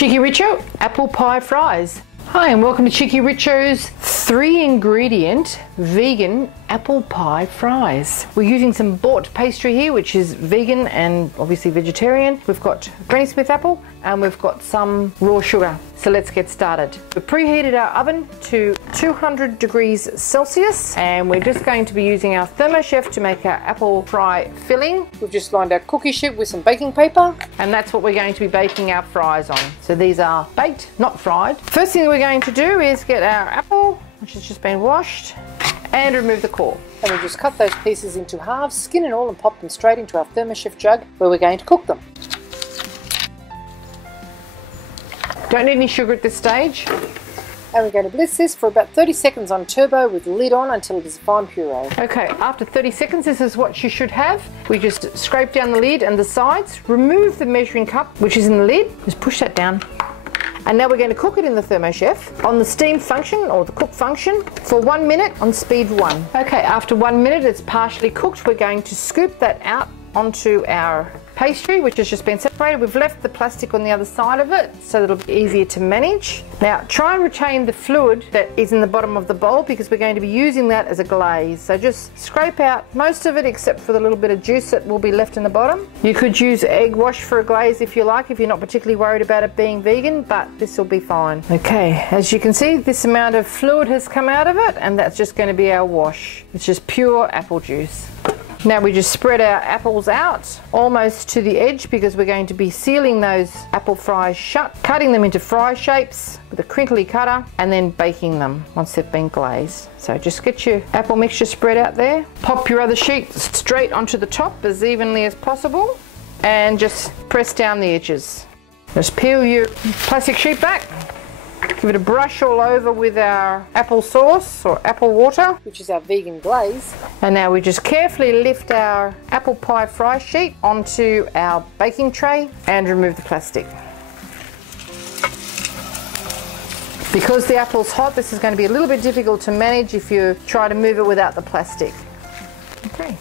Cheekyricho apple pie fries. Hi and welcome to Cheekyricho's 3-ingredient vegan apple pie fries. We're using some Borg pastry here, which is vegan and obviously vegetarian. We've got Granny Smith apple and we've got some raw sugar. So let's get started. We've preheated our oven to 200 degrees Celsius and we're just going to be using our Thermochef to make our apple fry filling. We've just lined our cookie sheet with some baking paper and that's what we're going to be baking our fries on. So these are baked, not fried. First thing we're going to do is get our apple, which has just been washed, and remove the core. And we just cut those pieces into halves, skin and all, and pop them straight into our Thermochef jug where we're going to cook them. Don't need any sugar at this stage. And we're going to blitz this for about 30 seconds on turbo with the lid on until it is a fine puree. Okay, after 30 seconds, this is what you should have. We just scrape down the lid and the sides, remove the measuring cup, which is in the lid, just push that down. And now we're going to cook it in the Thermochef on the steam function or the cook function for 1 minute on speed 1. Okay, after 1 minute it's partially cooked. We're going to scoop that out onto our pastry, which has just been separated. We've left the plastic on the other side of it so that it'll be easier to manage. Now try and retain the fluid that is in the bottom of the bowl because we're going to be using that as a glaze. So just scrape out most of it except for the little bit of juice that will be left in the bottom. You could use egg wash for a glaze if you like, if you're not particularly worried about it being vegan, but this will be fine. Okay, as you can see, this amount of fluid has come out of it and that's just going to be our wash. It's just pure apple juice. Now we just spread our apples out almost to the edge because we're going to be sealing those apple fries shut, cutting them into fry shapes with a crinkly cutter and then baking them once they've been glazed. So just get your apple mixture spread out there, pop your other sheet straight onto the top as evenly as possible and just press down the edges. Just peel your plastic sheet back. Give it a brush all over with our apple sauce or apple water, which is our vegan glaze. And now we just carefully lift our apple pie fry sheet onto our baking tray and remove the plastic. Because the apple's hot, this is going to be a little bit difficult to manage if you try to move it without the plastic. Okay.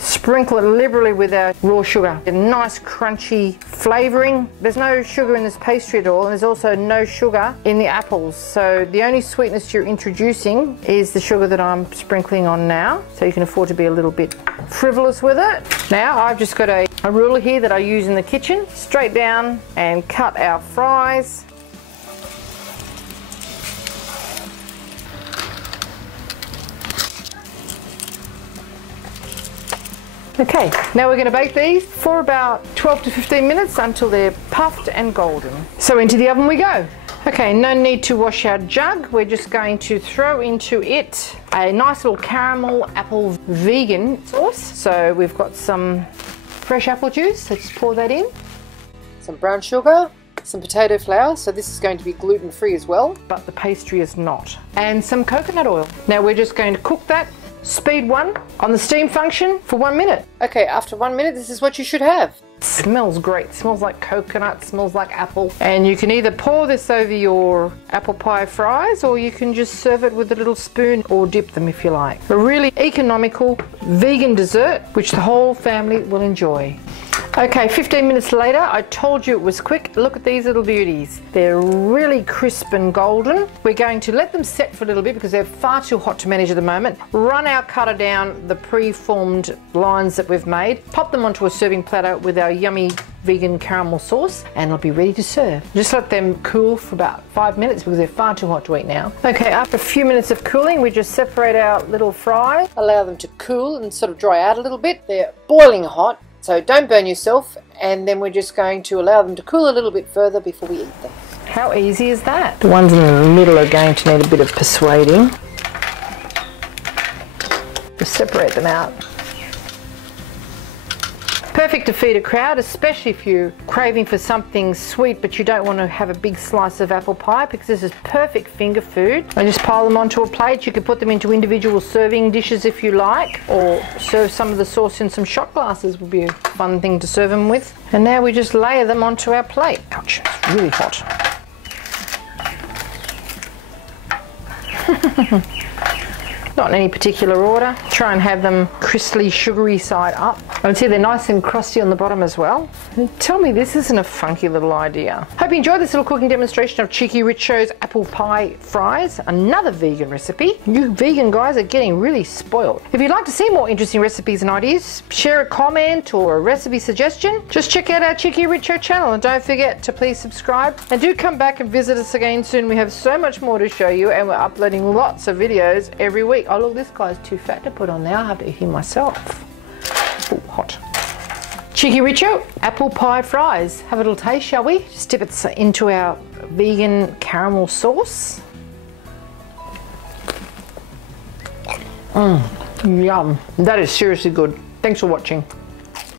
Sprinkle it liberally with our raw sugar. A nice crunchy flavouring. There's no sugar in this pastry at all and there's also no sugar in the apples. So the only sweetness you're introducing is the sugar that I'm sprinkling on now. So you can afford to be a little bit frivolous with it. Now I've just got a ruler here that I use in the kitchen. Straight down and cut our fries. Okay, now we're going to bake these for about 12 to 15 minutes until they're puffed and golden. So into the oven we go. Okay, no need to wash our jug. We're just going to throw into it a nice little caramel apple vegan sauce. So we've got some fresh apple juice, let's pour that in. Some brown sugar, some potato flour, so this is going to be gluten free as well, but the pastry is not. And some coconut oil. Now we're just going to cook that speed 1 on the steam function for 1 minute. Okay, after 1 minute, this is what you should have. It smells great. It smells like coconut, smells like apple. And you can either pour this over your apple pie fries or you can just serve it with a little spoon or dip them if you like. A really economical vegan dessert which the whole family will enjoy. Okay, 15 minutes later, I told you it was quick. Look at these little beauties. They're really crisp and golden. We're going to let them set for a little bit because they're far too hot to manage at the moment. Run our cutter down the pre-formed lines that we've made. Pop them onto a serving platter with our yummy vegan caramel sauce and it'll be ready to serve. Just let them cool for about 5 minutes because they're far too hot to eat now. Okay, after a few minutes of cooling, we just separate our little fries. Allow them to cool and sort of dry out a little bit. They're boiling hot. So don't burn yourself, and then we're just going to allow them to cool a little bit further before we eat them. How easy is that? The ones in the middle are going to need a bit of persuading. Just separate them out. Perfect to feed a crowd, especially if you're craving for something sweet but you don't want to have a big slice of apple pie, because this is perfect finger food. I just pile them onto a plate. You can put them into individual serving dishes if you like, or serve some of the sauce in some shot glasses would be a fun thing to serve them with. And now we just layer them onto our plate. Ouch, it's really hot. Not in any particular order. Try and have them crisply sugary side up. And see, they're nice and crusty on the bottom as well. And tell me this isn't a funky little idea. Hope you enjoyed this little cooking demonstration of Cheeky Richo's apple pie fries, another vegan recipe. You vegan guys are getting really spoiled. If you'd like to see more interesting recipes and ideas, share a comment or a recipe suggestion, just check out our Cheeky Richo channel and don't forget to please subscribe. And do come back and visit us again soon. We have so much more to show you and we're uploading lots of videos every week. Oh look, this guy's too fat to put on there. I'll have to eat him myself. Ooh, hot. Cheeky Richo apple pie fries. Have a little taste, shall we? Just dip it into our vegan caramel sauce. Yum. That is seriously good. Thanks for watching.